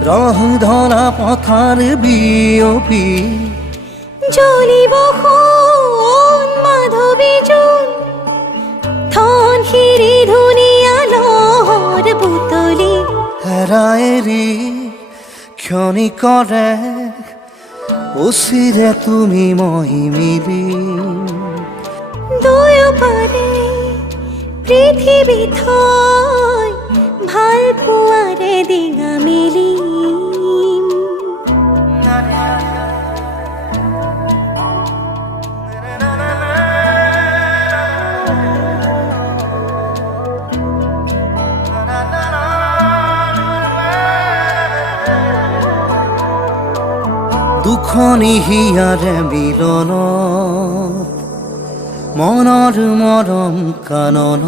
ৰহ ধৰা পথাৰ বিয়পি জ্বলিব সোণ মাধৱী জোন থন শিৰি ধুনীয়া লহৰ বুটলি হেৰাই এৰি ক্ষণিকৰে উচিৰে তুমি মই মিলি দুয়োপাৰে পৃথিৱী থৈ ভাল পোৱাৰে ডিঙা মেলি দুখনি হিয়াৰে মিলন মনৰ মৰম কাননত